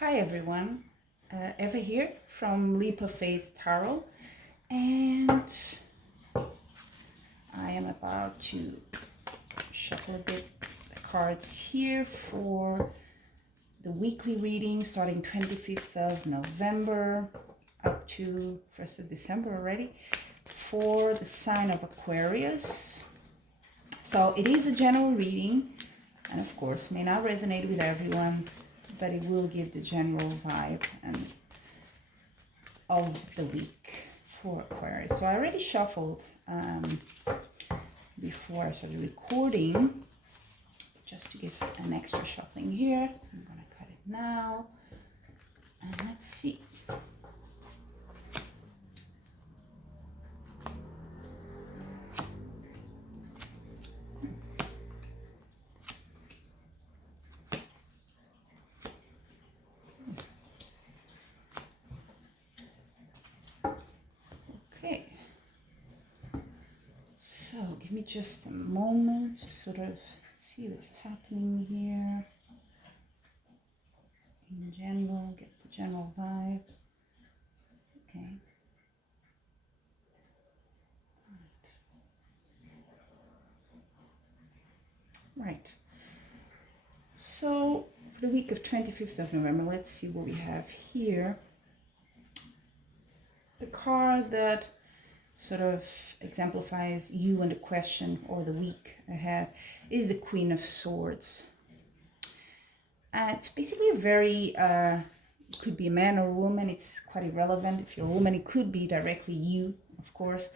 Hi everyone, Eva here from Leap of Faith Tarot, and I am about to shuffle a bit the cards here for the weekly reading starting 25th of November up to 1st of December already for the sign of Aquarius. So it is a general reading and of course may not resonate with everyone, but it will give the general vibe and of the week for Aquarius. So I already shuffled before I started recording, just to give an extra shuffling here. I'm gonna cut it now, and let's see. Okay, so give me just a moment to sort of see what's happening here in general, get the general vibe. Okay. Right. So for the week of 25th of November, let's see what we have here. The card that sort of exemplifies you and the question or the week ahead is the Queen of Swords. It's basically a very, it could be a man or a woman. It's quite irrelevant. If you're a woman, it could be directly you, of course.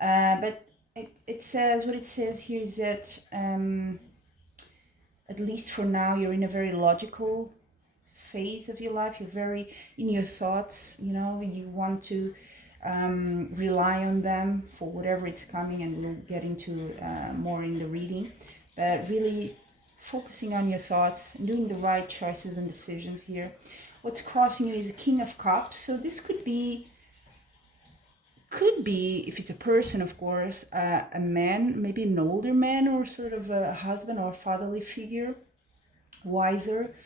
But it says, what it says here is that at least for now, you're in a very logical phase of your life. You're very in your thoughts, you know, you want to rely on them for whatever it's coming, and we'll get into more in the reading, but really focusing on your thoughts and doing the right choices and decisions here. What's crossing you is the King of Cups, so this could be, if it's a person, of course, a man, maybe an older man, or sort of a husband or fatherly figure, wiser,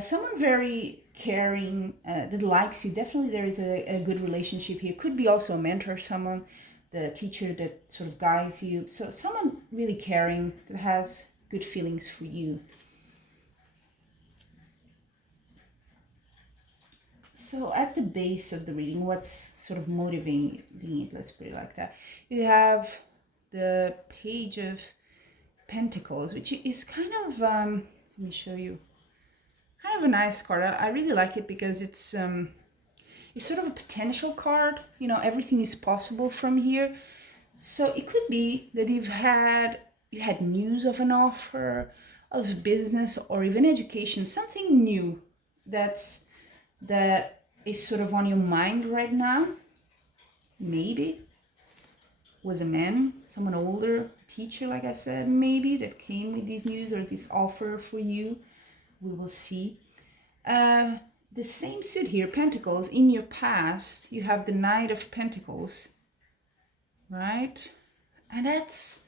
someone very caring, that likes you. Definitely there is a good relationship here. Could be also a mentor, someone, the teacher that sort of guides you. So someone really caring that has good feelings for you. So at the base of the reading, what's sort of motivating it, let's put it like that, you have the Page of Pentacles, which is kind of, let me show you, kind of a nice card. I really like it because it's sort of a potential card. You know, everything is possible from here. So it could be that you had news of an offer of business or even education, something new that is sort of on your mind right now. Maybe was a man, someone older, teacher, like I said, maybe, that came with this news or this offer for you. We will see. The same suit here, Pentacles. In your past, you have the Knight of Pentacles, right? And that's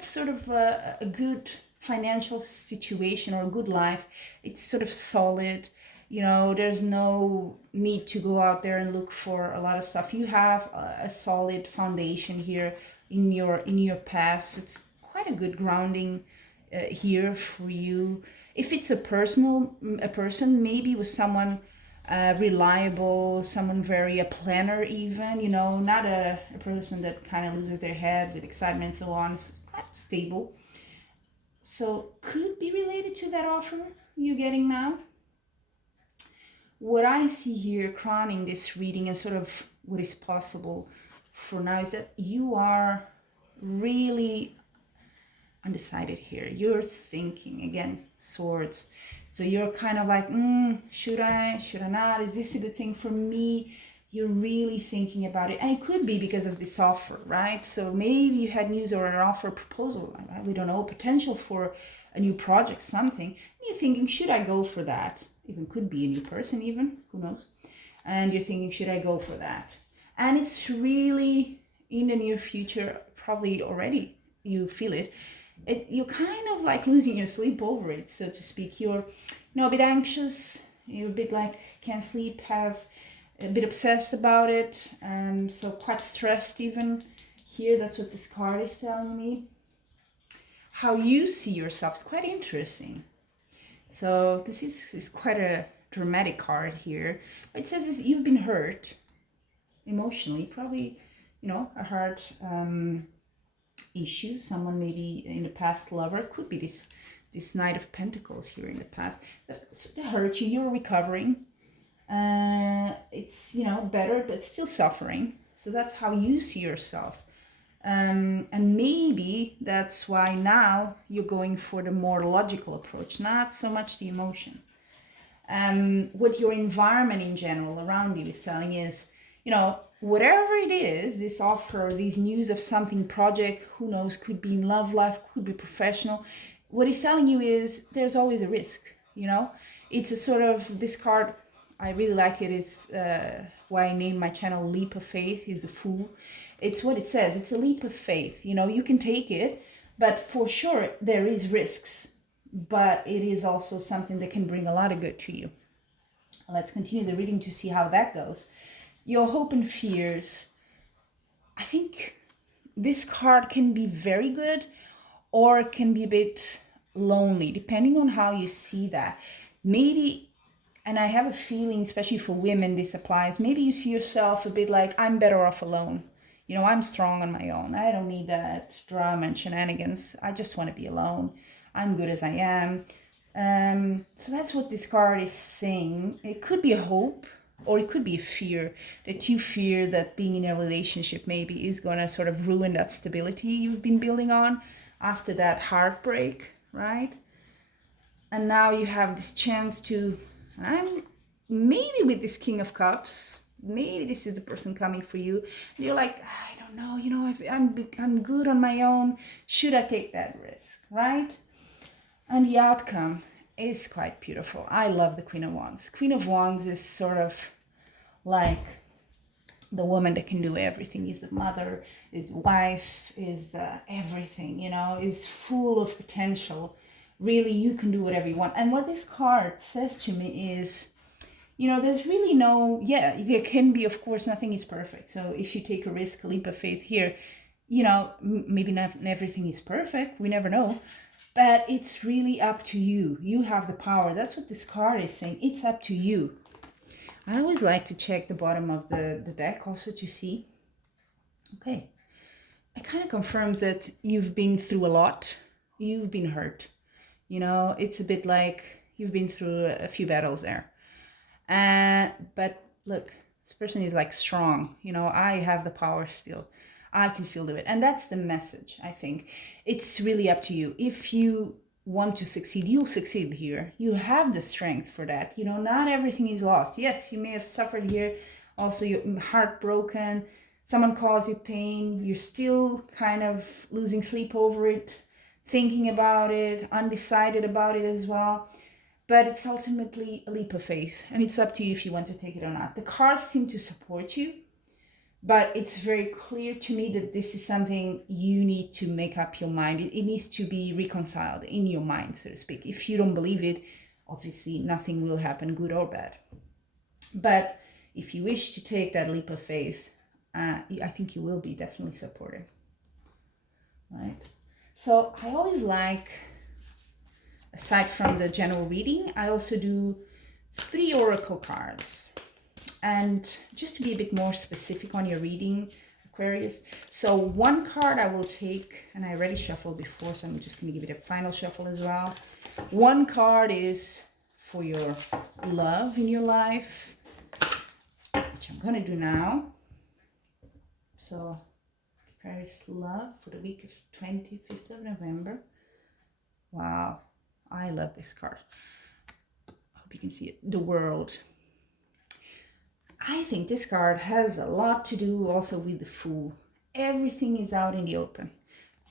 sort of a good financial situation or a good life. It's sort of solid. You know, there's no need to go out there and look for a lot of stuff. You have a solid foundation here in your past. It's quite a good grounding here for you. If it's a person, maybe with someone reliable, someone very a planner even, you know, not a person that kind of loses their head with excitement and so on. It's quite stable. So could be related to that offer you're getting now. What I see here crowning this reading and sort of what is possible for now is that you are really undecided here. You're thinking, again, swords. So you're kind of like, should I not? Is this a good thing for me? You're really thinking about it. And it could be because of this offer, right? So maybe you had news or an offer proposal, right? We don't know, potential for a new project, something. And you're thinking, should I go for that? Even could be a new person even, who knows? And you're thinking, should I go for that? And it's really in the near future, probably already you feel it, you're kind of like losing your sleep over it, so to speak. You're, a bit anxious. You're a bit like can't sleep, have a bit obsessed about it, so quite stressed even. Here, that's what this card is telling me. How you see yourself is quite interesting. So this is quite a dramatic card here. What it says is you've been hurt emotionally, probably, a heart issue. Someone maybe in the past, lover, could be this Knight of Pentacles here in the past that hurt you. You're recovering. It's better, but still suffering. So that's how you see yourself. And maybe that's why now you're going for the more logical approach, not so much the emotion. What your environment in general around you is telling is, whatever it is, this offer, these news of something, project, who knows, could be in love life, could be professional. What he's telling you is there's always a risk, It's a sort of, this card, I really like it. It's why I named my channel Leap of Faith, is the Fool. It's what it says. It's a leap of faith. You can take it, but for sure there is risks. But it is also something that can bring a lot of good to you. Let's continue the reading to see how that goes. Your hope and fears. I think this card can be very good, or it can be a bit lonely, depending on how you see that. Maybe, and I have a feeling, especially for women, this applies. Maybe you see yourself a bit like, I'm better off alone. I'm strong on my own. I don't need that drama and shenanigans. I just want to be alone. I'm good as I am. So that's what this card is saying. It could be a hope, or it could be a fear, that you fear that being in a relationship maybe is going to sort of ruin that stability you've been building on after that heartbreak, right? And now you have this chance to, maybe with this King of Cups, maybe this is the person coming for you. And you're like, I don't know, I'm good on my own. Should I take that risk, right? And the outcome is quite beautiful. I love the Queen of Wands. Queen of Wands is sort of like the woman that can do everything, is the mother, is the wife, is everything, is full of potential. Really, you can do whatever you want. And what this card says to me is, there's really there can be, of course, nothing is perfect. So if you take a risk, a leap of faith here, maybe not everything is perfect. We never know. But it's really up to you. You have the power. That's what this card is saying. It's up to you. I always like to check the bottom of the deck also to see. Okay. It kind of confirms that you've been through a lot. You've been hurt. It's a bit like you've been through a few battles there. But look, this person is like strong. I have the power still. I can still do it. And that's the message, I think. It's really up to you. If you want to succeed, you'll succeed here. You have the strength for that. Not everything is lost. Yes, you may have suffered here. Also, your heart broken. Someone caused you pain. You're still kind of losing sleep over it, thinking about it, undecided about it as well. But it's ultimately a leap of faith. And it's up to you if you want to take it or not. The cards seem to support you. But it's very clear to me that this is something you need to make up your mind. It needs to be reconciled in your mind, so to speak. If you don't believe it, obviously nothing will happen, good or bad. But if you wish to take that leap of faith, I think you will be definitely supported. Right? So I always like, aside from the general reading, I also do 3 oracle cards. And just to be a bit more specific on your reading, Aquarius. So one card I will take, and I already shuffled before, so I'm just going to give it a final shuffle as well. One card is for your love in your life, which I'm going to do now. So Aquarius love for the week of 25th of November. Wow, I love this card. I hope you can see it. The World. I think this card has a lot to do also with the Fool. Everything is out in the open.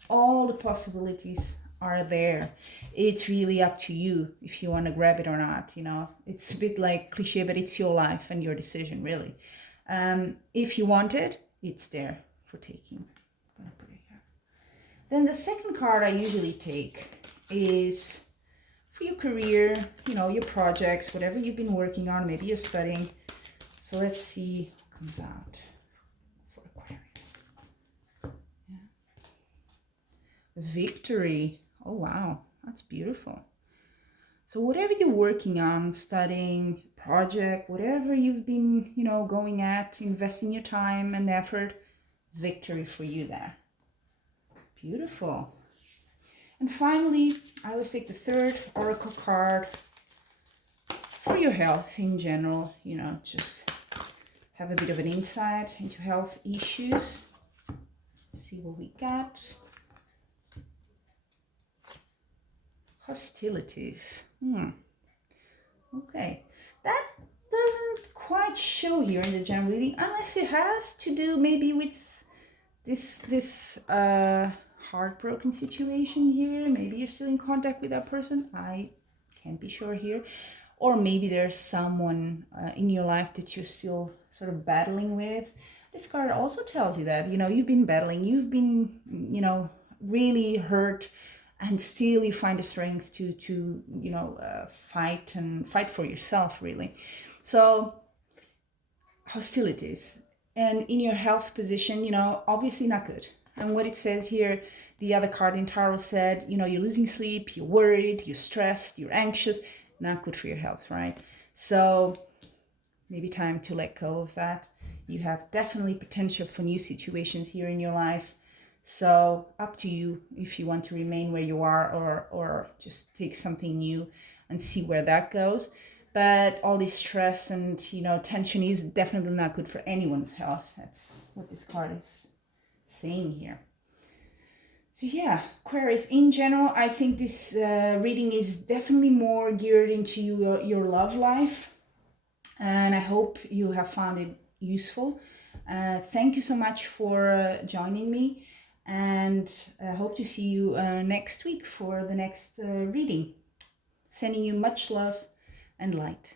All the possibilities are there. It's really up to you if you want to grab it or not. It's a bit like cliche, but it's your life and your decision, really. If you want it, it's there for taking. I'm gonna put it here. Then the second card I usually take is for your career, you know, your projects, whatever you've been working on, maybe you're studying. So let's see what comes out for Aquarius. Yeah. Victory. Oh, wow. That's beautiful. So whatever you're working on, studying, project, whatever you've been, you know, going at, investing your time and effort, victory for you there. Beautiful. And finally, I always take the third oracle card for your health in general, you know, just have a bit of an insight into health issues. Let's see what we got. Hostilities. Okay. That doesn't quite show here in the general reading, unless it has to do maybe with this heartbroken situation here. Maybe you're still in contact with that person. I can't be sure here. Or maybe there's someone in your life that you're still sort of battling with. This card also tells you that, you know, you've been battling, you've been, you know, really hurt, and still you find the strength to you know, fight for yourself, really. So hostilities, and in your health position, you know, obviously not good. And what it says here, the other card in tarot said, you know, you're losing sleep, you're worried, you're stressed, you're anxious, not good for your health, right? So maybe time to let go of that. You have definitely potential for new situations here in your life. So up to you if you want to remain where you are, or just take something new and see where that goes. But all this stress and, you know, tension is definitely not good for anyone's health. That's what this card is saying here. So yeah, Aquarius, in general, I think this reading is definitely more geared into your love life. And I hope you have found it useful. Thank you so much for joining me. And I hope to see you next week for the next reading. Sending you much love and light.